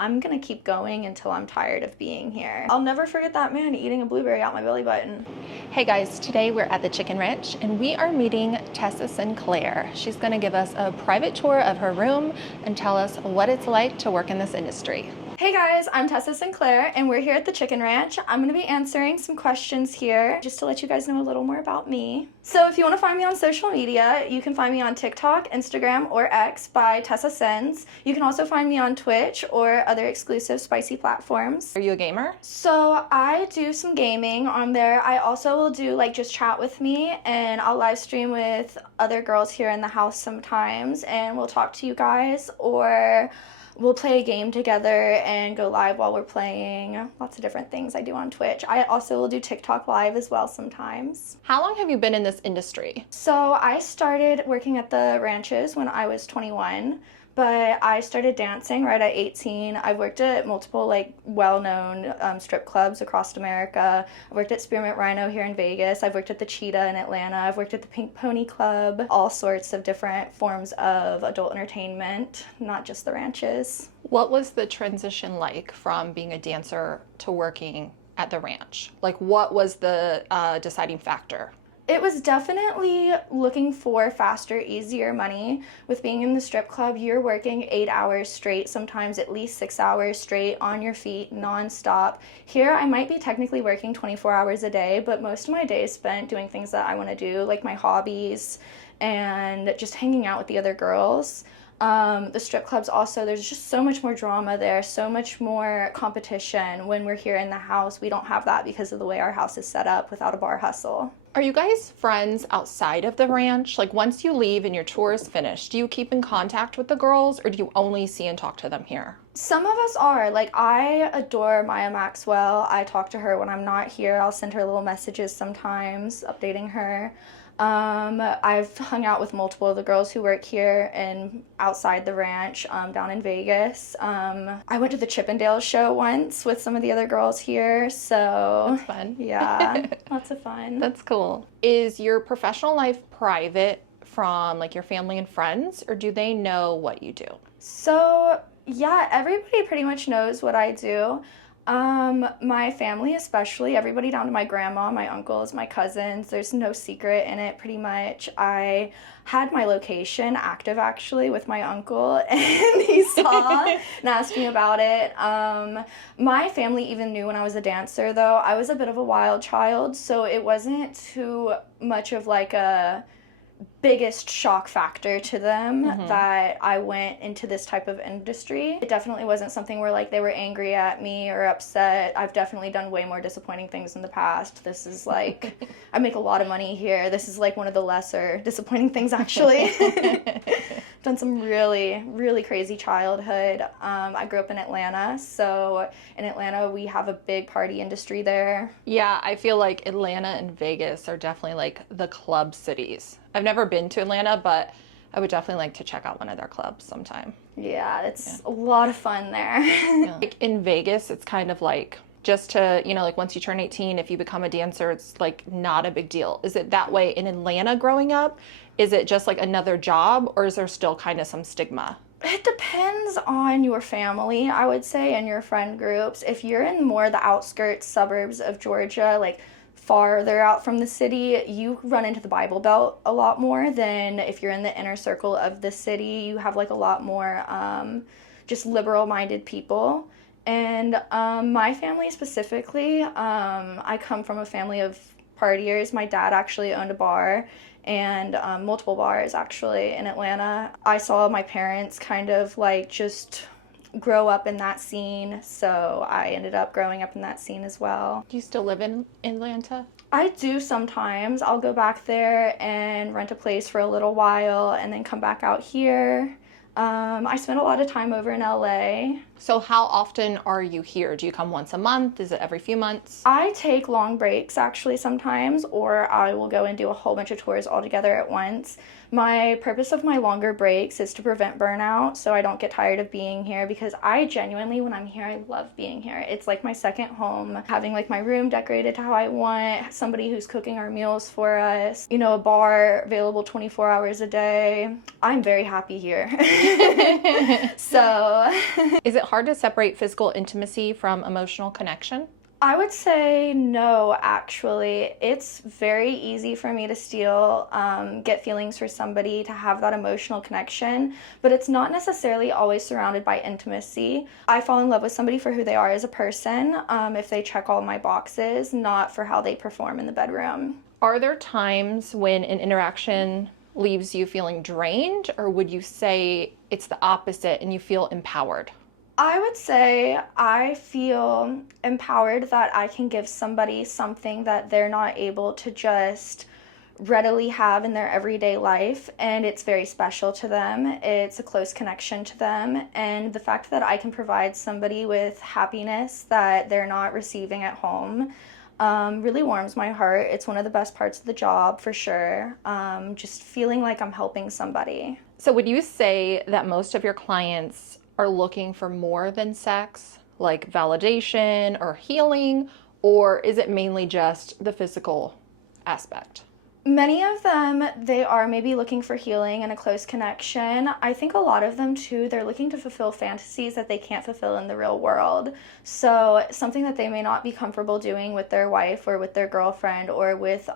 I'm gonna keep going until I'm tired of being here. I'll never forget that man eating a blueberry out my belly button. Hey guys, today we're at the Chicken Ranch and we are meeting Tessa Sinclair. She's gonna give us a private tour of her room and tell us what it's like to work in this industry. Hey guys, I'm Tessa Sinclair and we're here at the Chicken Ranch. I'm gonna be answering some questions here just to let you guys know a little more about me. So if you wanna find me on social media, you can find me on TikTok, Instagram, or X by Tessa Sins. You can also find me on Twitch or other exclusive spicy platforms. Are you a gamer? So I do some gaming on there. I also will do like just chat with me, and I'll live stream with other girls here in the house sometimes, and we'll talk to you guys, or we'll play a game together and go live while we're playing. Lots of different things I do on Twitch. I also will do TikTok live as well sometimes. How long have you been in this industry? So I started working at the ranches when I was 21, but I started dancing right at 18. I've worked at multiple like well-known strip clubs across America. I've worked at Spearmint, Rhino here in Vegas. I've worked at the Cheetah in Atlanta. I've worked at the Pink Pony Club. All sorts of different forms of adult entertainment, not just the ranches. What was the transition like from being a dancer to working at the ranch? Like, what was the deciding factor? It was definitely looking for faster, easier money. With being in the strip club, you're working 8 hours straight, sometimes at least 6 hours straight on your feet, non-stop. Here, I might be technically working 24 hours a day, but most of my day is spent doing things that I want to do, like my hobbies and just hanging out with the other girls. The strip clubs also, there's just so much more drama there, so much more competition. When we're here in the house, we don't have that because of the way our house is set up without a bar hustle. Are you guys friends outside of the ranch? Like, once you leave and your tour is finished, do you keep in contact with the girls, or do you only see and talk to them here? Some of us are. Like, I adore Maya Maxwell. I talk to her when I'm not here. I'll send her little messages sometimes, updating her. I've hung out with multiple of the girls who work here and outside the ranch, down in Vegas. I went to the Chippendale show once with some of the other girls here, so That's fun. Yeah, lots of fun. That's cool. Is your professional life private from like your family and friends, or do they know what you do? So yeah, everybody pretty much knows what I do. My family especially, everybody down to my grandma, my uncles, my cousins, there's no secret in it pretty much. I had my location active actually with my uncle, and he saw and asked me about it. My family even knew when I was a dancer though. I was a bit of a wild child, so it wasn't too much of like a biggest shock factor to them that I went into this type of industry. It definitely wasn't something where like they were angry at me or upset. I've definitely done way more disappointing things in the past. This is like, I make a lot of money here. This is like one of the lesser disappointing things actually. Done some really, really crazy childhood. I grew up in Atlanta, so in Atlanta we have a big party industry there. Yeah, I feel like Atlanta and Vegas are definitely like the club cities. I've never been to Atlanta, but I would definitely like to check out one of their clubs sometime. Yeah, it's a lot of fun there. Yeah. Like in Vegas, it's kind of like just to, you know, like once you turn 18, if you become a dancer, it's like not a big deal. Is it that way in Atlanta growing up? Is it just like another job, or is there still kind of some stigma? It depends on your family, I would say, and your friend groups. If you're in more the outskirts suburbs of Georgia, like farther out from the city, you run into the Bible Belt a lot more than if you're in the inner circle of the city. You have like a lot more just liberal-minded people. And my family specifically, I come from a family of partiers. My dad actually owned a bar, and multiple bars actually in Atlanta. I saw my parents kind of like just grow up in that scene, so I ended up growing up in that scene as well. Do you still live in Atlanta? I do sometimes. I'll go back there and rent a place for a little while and then come back out here. I spend a lot of time over in LA. So how often are you here? Do you come once a month? Is it every few months? I take long breaks actually sometimes, or I will go and do a whole bunch of tours all together at once. My purpose of my longer breaks is to prevent burnout, so I don't get tired of being here, because I genuinely, when I'm here, I love being here. It's like my second home. Having like my room decorated how I want, somebody who's cooking our meals for us, you know, a bar available 24 hours a day. I'm very happy here. So Is it hard to separate physical intimacy from emotional connection? I would say no, actually. It's very easy for me to get feelings for somebody, to have that emotional connection, but it's not necessarily always surrounded by intimacy. I fall in love with somebody for who they are as a person, if they check all my boxes, not for how they perform in the bedroom. Are there times when an interaction leaves you feeling drained, or would you say it's the opposite and you feel empowered? I would say I feel empowered that I can give somebody something that they're not able to just readily have in their everyday life, and it's very special to them. It's a close connection to them, and the fact that I can provide somebody with happiness that they're not receiving at home really warms my heart. It's one of the best parts of the job for sure. Just feeling like I'm helping somebody. So would you say that most of your clients are looking for more than sex, like validation or healing, or is it mainly just the physical aspect? Many of them, they are maybe looking for healing and a close connection. I think a lot of them too, they're looking to fulfill fantasies that they can't fulfill in the real world. So something that they may not be comfortable doing with their wife or with their girlfriend or with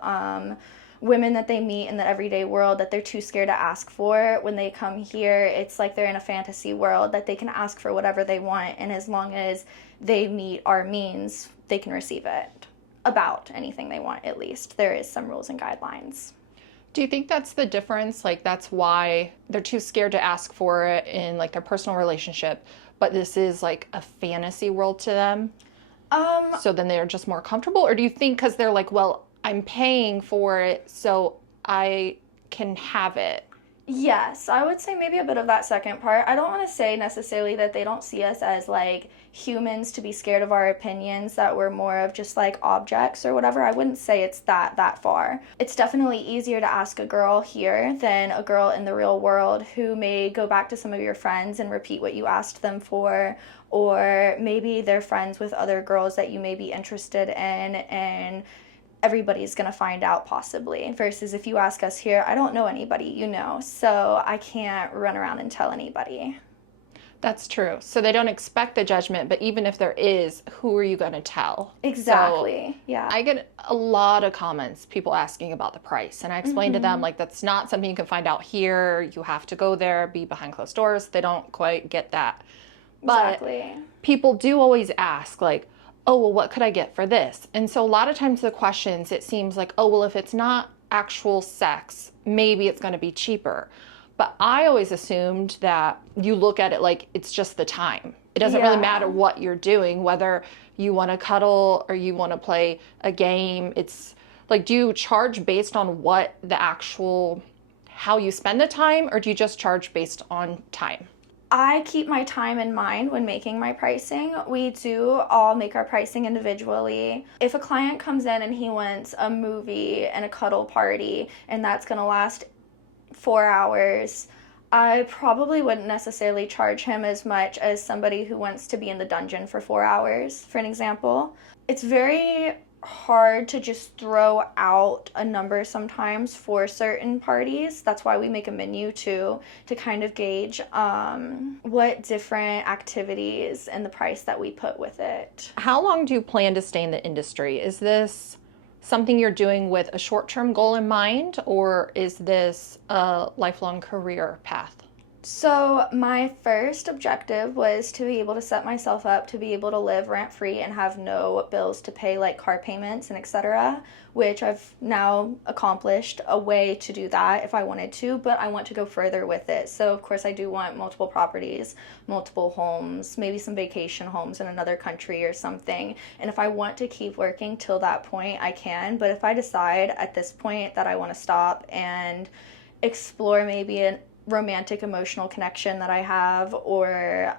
women that they meet in the everyday world, that they're too scared to ask for. When they come here, it's like they're in a fantasy world that they can ask for whatever they want, and as long as they meet our means, they can receive it. About anything they want, at least. There is some rules and guidelines. Do you think that's the difference? Like that's why they're too scared to ask for it in like their personal relationship, but this is like a fantasy world to them? So then they're just more comfortable? Or do you think because they're like, well, I'm paying for it so I can have it? Yes, I would say maybe a bit of that second part. I don't want to say necessarily that they don't see us as like humans to be scared of our opinions, that we're more of just like objects or whatever. I wouldn't say it's that far. It's definitely easier to ask a girl here than a girl in the real world who may go back to some of your friends and repeat what you asked them for, or maybe they're friends with other girls that you may be interested in, and everybody's going to find out possibly, versus if you ask us here, I don't know anybody, so I can't run around and tell anybody. That's true. So they don't expect the judgment, but even if there is, who are you going to tell? Exactly. So yeah. I get a lot of comments, people asking about the price, and I explain to them like that's not something you can find out here. You have to go there, be behind closed doors. They don't quite get that. But exactly. People do always ask like, oh, well, what could I get for this? And so a lot of times the questions, it seems like, oh, well, if it's not actual sex, maybe it's going to be cheaper. But I always assumed that you look at it like it's just the time. It doesn't really matter what you're doing, whether you want to cuddle or you want to play a game. It's like, do you charge based on what the actual, how you spend the time, or do you just charge based on time? I keep my time in mind when making my pricing. We do all make our pricing individually. If a client comes in and he wants a movie and a cuddle party and that's going to last 4 hours, I probably wouldn't necessarily charge him as much as somebody who wants to be in the dungeon for 4 hours, for an example. It's very hard to just throw out a number sometimes for certain parties. That's why we make a menu too, to kind of gauge what different activities and the price that we put with it. How long do you plan to stay in the industry? Is this something you're doing with a short-term goal in mind, or is this a lifelong career path? So my first objective was to be able to set myself up to be able to live rent-free and have no bills to pay, like car payments and etc., which I've now accomplished a way to do that if I wanted to, but I want to go further with it. So of course I do want multiple properties, multiple homes, maybe some vacation homes in another country or something. And if I want to keep working till that point, I can. But if I decide at this point that I want to stop and explore maybe an romantic emotional connection that I have, or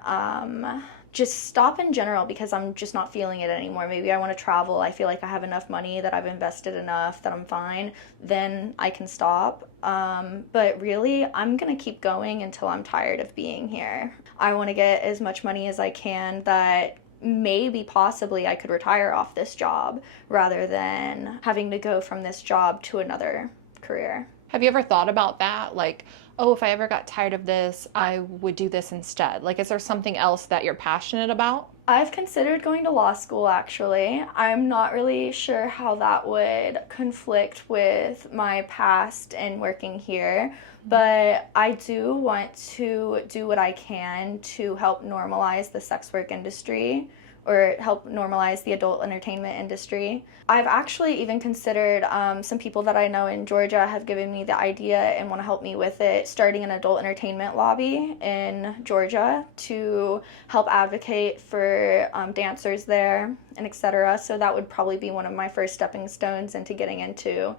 just stop in general because I'm just not feeling it anymore. Maybe I want to travel. I feel like I have enough money, that I've invested enough, that I'm fine. Then I can stop. But really, I'm going to keep going until I'm tired of being here. I want to get as much money as I can that maybe possibly I could retire off this job rather than having to go from this job to another career. Have you ever thought about that? Like, oh, if I ever got tired of this, I would do this instead? Like, is there something else that you're passionate about? I've considered going to law school actually. I'm not really sure how that would conflict with my past and working here, but I do want to do what I can to help normalize the sex work industry or help normalize the adult entertainment industry. I've actually even considered some people that I know in Georgia have given me the idea and want to help me with it, starting an adult entertainment lobby in Georgia to help advocate for dancers there and etc. So that would probably be one of my first stepping stones into getting into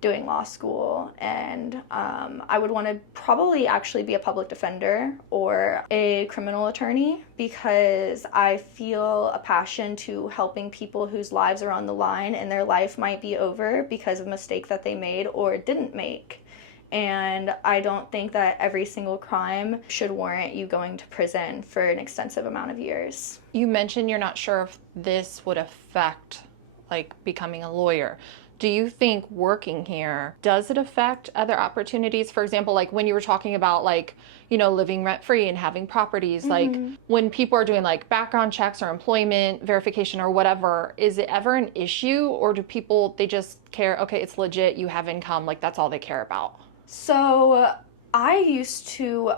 doing law school, and I would want to probably actually be a public defender or a criminal attorney because I feel a passion to helping people whose lives are on the line and their life might be over because of a mistake that they made or didn't make. And I don't think that every single crime should warrant you going to prison for an extensive amount of years. You mentioned you're not sure if this would affect like becoming a lawyer. Do you think working here, does it affect other opportunities? For example, like when you were talking about like, you know, living rent free and having properties, like when people are doing like background checks or employment verification or whatever, is it ever an issue, or do people, they just care, okay, it's legit, you have income, like that's all they care about? So I used to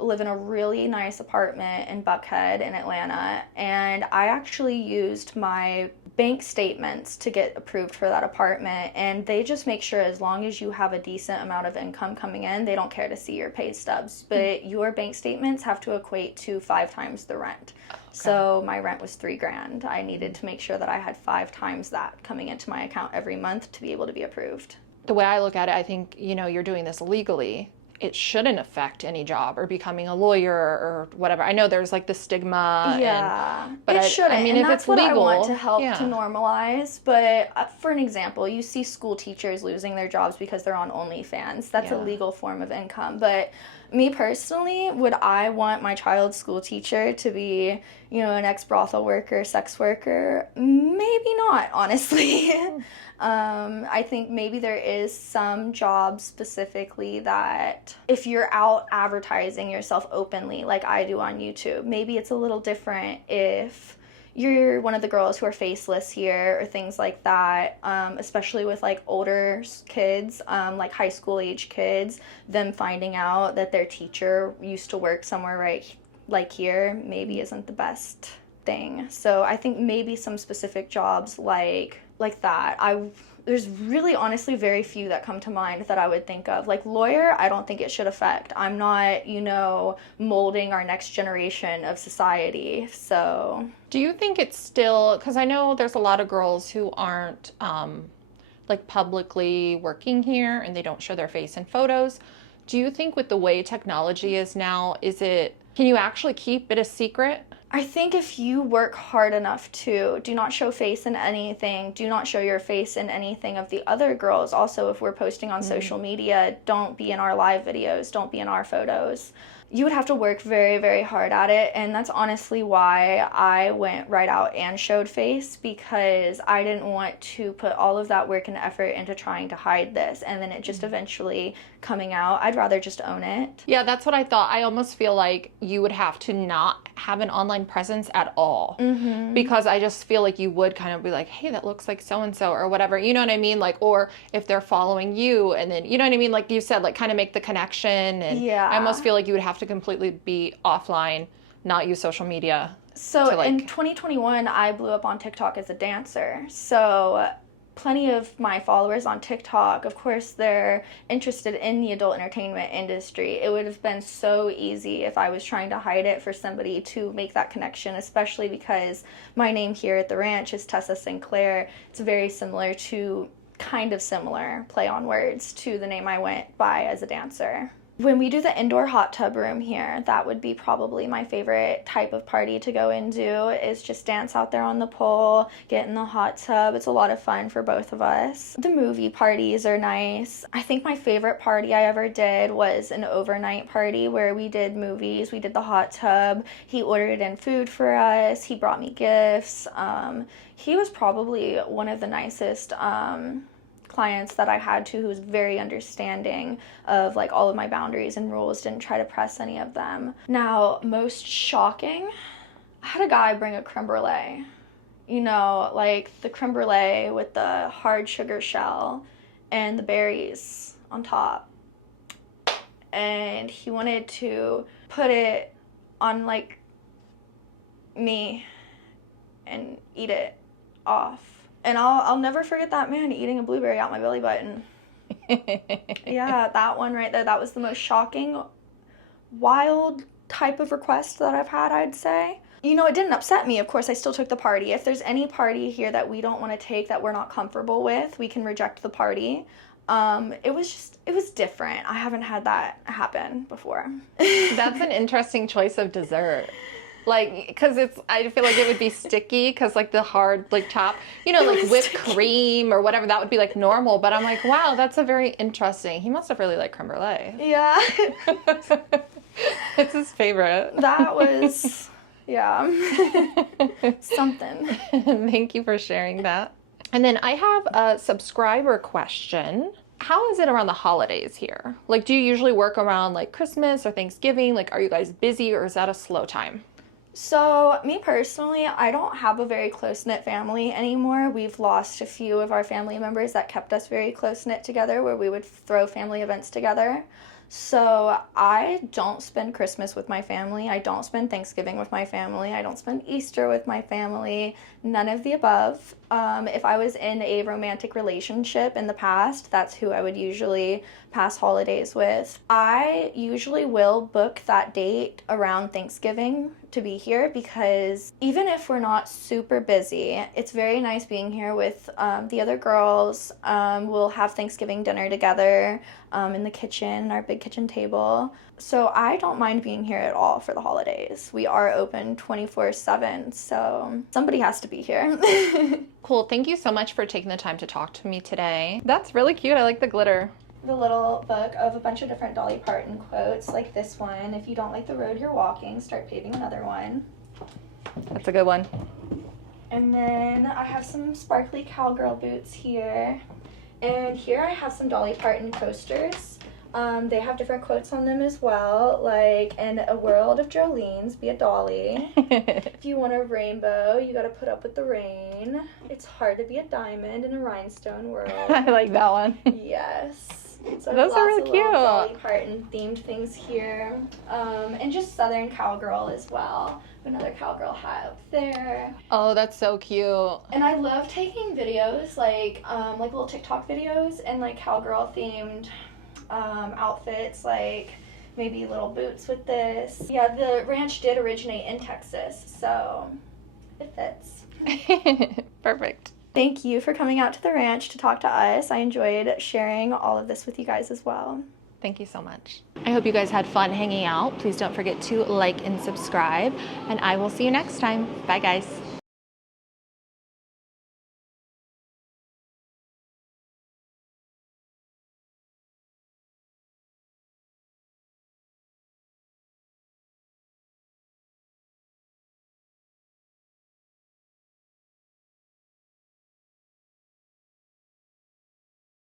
live in a really nice apartment in Buckhead in Atlanta, and I actually used my bank statements to get approved for that apartment, and they just make sure as long as you have a decent amount of income coming in, they don't care to see your pay stubs, but your bank statements have to equate to 5 times the rent. Okay. So my rent was $3,000. I needed to make sure that I had 5 times that coming into my account every month to be able to be approved. The way I look at it, I think, you know, you're doing this legally. It shouldn't affect any job or becoming a lawyer or whatever. I know there's like the stigma. Yeah, but it shouldn't. I mean, and if that's it's what legal, I want to help yeah. to normalize. But for an example, you see school teachers losing their jobs because they're on OnlyFans. That's a legal form of income. But me personally, would I want my child's school teacher to be, you know, an ex-brothel worker, sex worker? Maybe not, honestly. I think maybe there is some jobs specifically that if you're out advertising yourself openly, like I do on YouTube, maybe it's a little different if you're one of the girls who are faceless here or things like that, especially with like older kids, like high school age kids, them finding out that their teacher used to work somewhere right like here maybe isn't the best thing. So I think maybe some specific jobs like that. There's really honestly very few that come to mind that I would think of. Like lawyer, I don't think it should affect. I'm not, you know, molding our next generation of society. So do you think it's still, because I know there's a lot of girls who aren't like publicly working here and they don't show their face in photos. Do you think with the way technology is now, can you actually keep it a secret? I think if you work hard enough to do not show face in anything, do not show your face in anything of the other girls. Also, if we're posting on social media, don't be in our live videos, don't be in our photos. You would have to work very, very hard at it, and that's honestly why I went right out and showed face, because I didn't want to put all of that work and effort into trying to hide this, and then it just eventually coming out. I'd rather just own it. Yeah, that's what I thought. I almost feel like you would have to not have an online presence at all, because I just feel like you would kind of be like, hey, that looks like so-and-so or whatever, you know what I mean? Like, or if they're following you and then, you know what I mean? Like you said, like kind of make the connection, and yeah. I almost feel like you would have to completely be offline, not use social media. So in 2021, I blew up on TikTok as a dancer. So plenty of my followers on TikTok, of course, they're interested in the adult entertainment industry. It would have been so easy if I was trying to hide it for somebody to make that connection, especially because my name here at the ranch is Tessa Sinclair. It's very similar to, kind of similar, play on words, to the name I went by as a dancer. When we do the indoor hot tub room here, that would be probably my favorite type of party to go and do, is just dance out there on the pole, get in the hot tub. It's a lot of fun for both of us. The movie parties are nice. I think my favorite party I ever did was an overnight party where we did movies, we did the hot tub. He ordered in food for us, he brought me gifts. He was probably one of the nicest clients that I had who was very understanding of like all of my boundaries and rules, didn't try to press any of them. Now, most shocking, I had a guy bring a creme brulee. You know, like the creme brulee with the hard sugar shell and the berries on top. And he wanted to put it on like me and eat it off. And I'll never forget that man eating a blueberry out my belly button. Yeah, that one right there, that was the most shocking, wild type of request that I've had, I'd say. You know, it didn't upset me. Of course, I still took the party. If there's any party here that we don't want to take, that we're not comfortable with, we can reject the party. It was different. I haven't had that happen before. That's an interesting choice of dessert. Like, because I feel like it would be sticky because, like, the hard, like, top, you know, like whipped cream or whatever, that would be, like, normal. But I'm like, wow, that's a very interesting. He must have really liked creme brulee. Yeah. It's his favorite. That was, yeah, something. Thank you for sharing that. And then I have a subscriber question. How is it around the holidays here? Like, do you usually work around, like, Christmas or Thanksgiving? Like, are you guys busy or is that a slow time? So, me personally, I don't have a very close-knit family anymore. We've lost a few of our family members that kept us very close-knit together, where we would throw family events together. So, I don't spend Christmas with my family. I don't spend Thanksgiving with my family. I don't spend Easter with my family. None of the above. If I was in a romantic relationship in the past, that's who I would usually pass holidays with. I usually will book that date around Thanksgiving to be here, because even if we're not super busy, it's very nice being here with the other girls. We'll have Thanksgiving dinner together in the kitchen, our big kitchen table. So I don't mind being here at all for the holidays. We are open 24/7, so somebody has to be here. Cool. Thank you so much for taking the time to talk to me today. That's really cute. I like the glitter. The little book of a bunch of different Dolly Parton quotes, like this one: if you don't like the road you're walking, start paving another one. That's a good one. And then I have some sparkly cowgirl boots here. And here I have some Dolly Parton coasters. They have different quotes on them as well, like, in a world of Jolene's, be a dolly. If you want a rainbow, you gotta put up with the rain. It's hard to be a diamond in a rhinestone world. I like that one. Yes. So those are really cute. Dolly Parton themed things here. And just Southern cowgirl as well. Another cowgirl hat up there. Oh, that's so cute. And I love taking videos, like little TikTok videos, and like cowgirl themed outfits, like maybe little boots with this. Yeah, the ranch did originate in Texas, so it fits. Perfect. Thank you for coming out to the ranch to talk to us. I enjoyed sharing all of this with you guys as well. Thank you so much. I hope you guys had fun hanging out. Please don't forget to like and subscribe, and I will see you next time. Bye, guys.